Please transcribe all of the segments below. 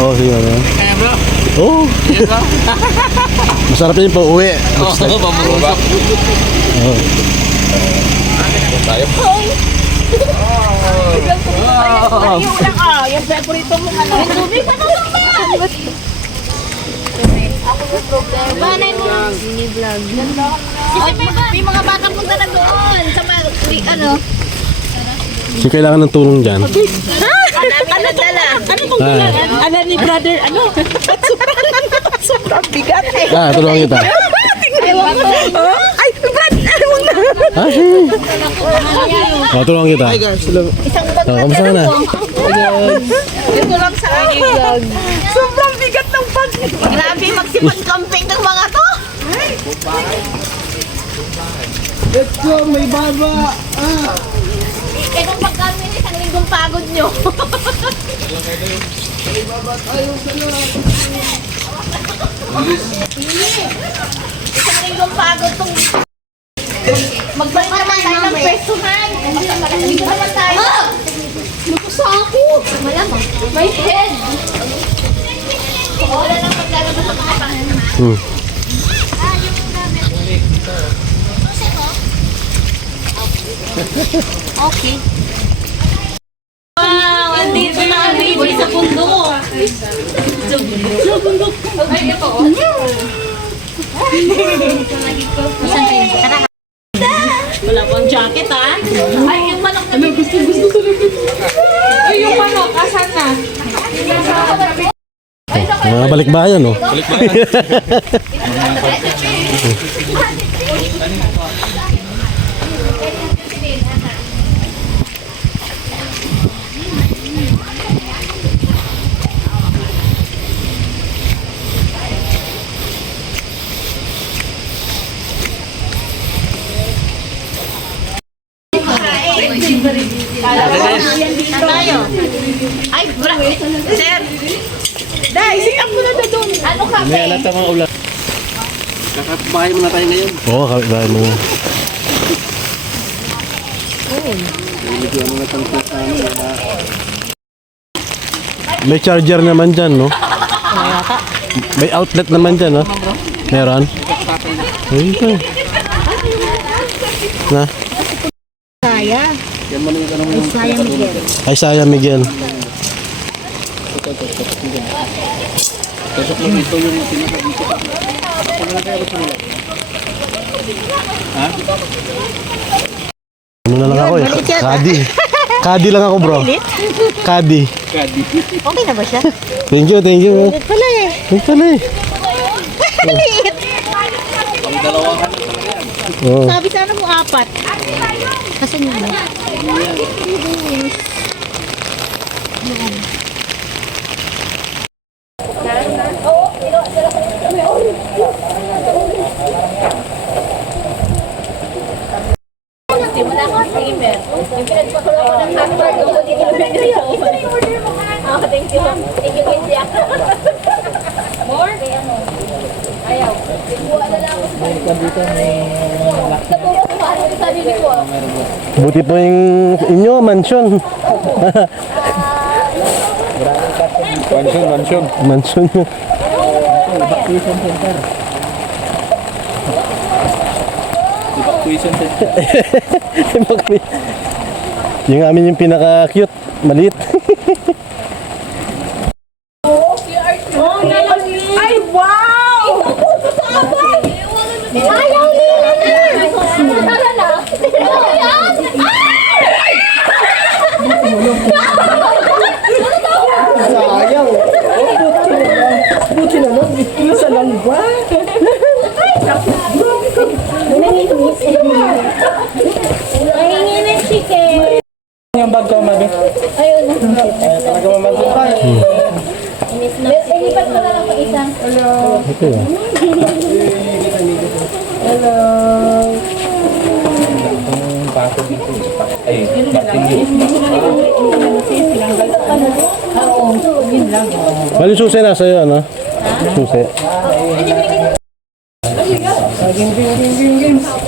Oo, sige bro. Kaya bro. Oo. Masarap yun pa uwi. Oo, pamurusok. Oo. Tayo. Yung ulang yung favorito mo ano. Yung tubig pa naman ba? Ako yung problema. Banay mo. Mini vlog. May mga bata punta na doon. Sa ano. So, kailangan ng tulong dyan. Ano dala? Ano kung ano ni brother? Ano? Sobrang bigat eh. Tulungan kita. Ewan ko. Ay, brad! Ewan na. Tulungan kita. Isang bag na Kamusta ka na? Ito lang sa aking vlog. Sobrang bigat ng bag. Grabe, magsipag camping ng mga to. Let's go, may baba. Kaya nung pag-kami, isang linggong pagod nyo. May baba tayo sa loob. Isang linggong pagod tong... Magbalik naman tayo ng pesuhan. Dito naman tayo. Luto ako. Malamang. My head. Wala lang paglalabas sa mga pangalan. Yung gamit. Okay. Wow! Andito na ang baby sa bundok. Sa bundok. Ay, ito o. Tara. Wala pang jacket ha. Ay, yung manok na gusto sa likod. Ay, yung manok. Asan na? Mga balikbayan, no? Tayo. Ay, sir. Dahil, sit up mo na doon. Ano ka, May alata mga ulan. Kakabahay muna tayo ngayon. Oo, kaya mo. May charger naman dyan, no? May outlet naman dyan, no? Meron? Ayun. Na? Saya. Yan man yung tanong yung Saya Miguel. Ay, Saya Miguel. Tasok lang ito yung pinaka-dito. Ano na kaya ba sila? Ha? Ano na lang ako eh? Kadi. Kadi lang ako, bro. Kadi. Kadi. Okay na ba siya? Thank you, thank you. Ulit pala eh. Thank you, eh. Maliit. Ang dalawang ano sa yan. Oo. Sabi sana mo 4. Kasi nyo na. Wala akong timer. Yung pinagpakulo ko ng hotdog, yung tinigil ko. Oh, thank you. Thank you, India. More? Ayaw. Buwa na lang ako sa naturo ko paano yung sarili ko. Buti po yung inyo, mansion. Mansion. Mansion. Evacuation center. Evacuation center. Yung amin yung pinaka-cute, maliit. Ay, wow! Ayaw nila na! Tara na! Ayan! Sayang. Buti naman. Isa lang ba? Nanginginig chicken! Yung bag ko, Mabi. Ayun. Talaga mamansin tayo. Ilipat ko na lang pa isa. Hello. Okay. Hello. Baso dito. Ay, bating dito. Bali susi na sa'yo, ano? Susi.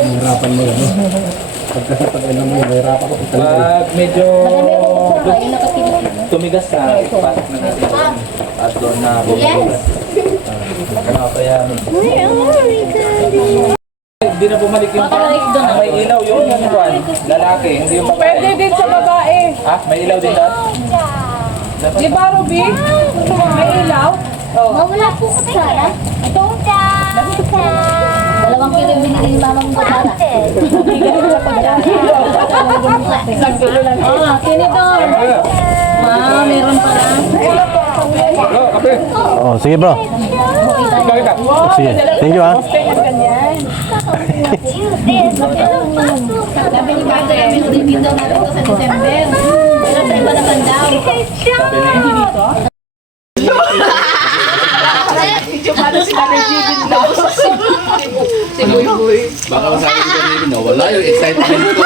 Hirapan mo yan, no? Pagkasapag-ilan mo, hirapan ko. Pag medyo tumigas na, pasok na natin. At doon na Yes. kaya hindi na bumalik yung may ilaw yung one. Lalaki, hindi yung babae. Pwede din sa babae. Ha? May ilaw din doon? Di ba, Ruby? May ilaw? Oh. Mawala po sa sana. Dalawang kilo yung binili ni mama mo sa sana. Isang kilo lang. Oh, tinidor. Ma, meron pa lang. Hello, kape. Oh, sige bro. Ikaw. Sige. Thank you ha. Sabi ni Bate, review daw natin ito sa December. Pero sa iba naman daw. Baka masabi ko kanina, no? Wala yung excitement ko.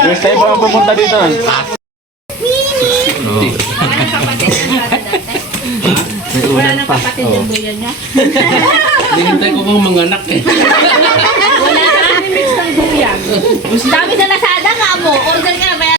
First time pa ako pumunta dito. Wala nang kapatid yung buyan niya. Hinihintay ko pang mga anak eh. Wala na. Mix ng buyan. Dami na nasa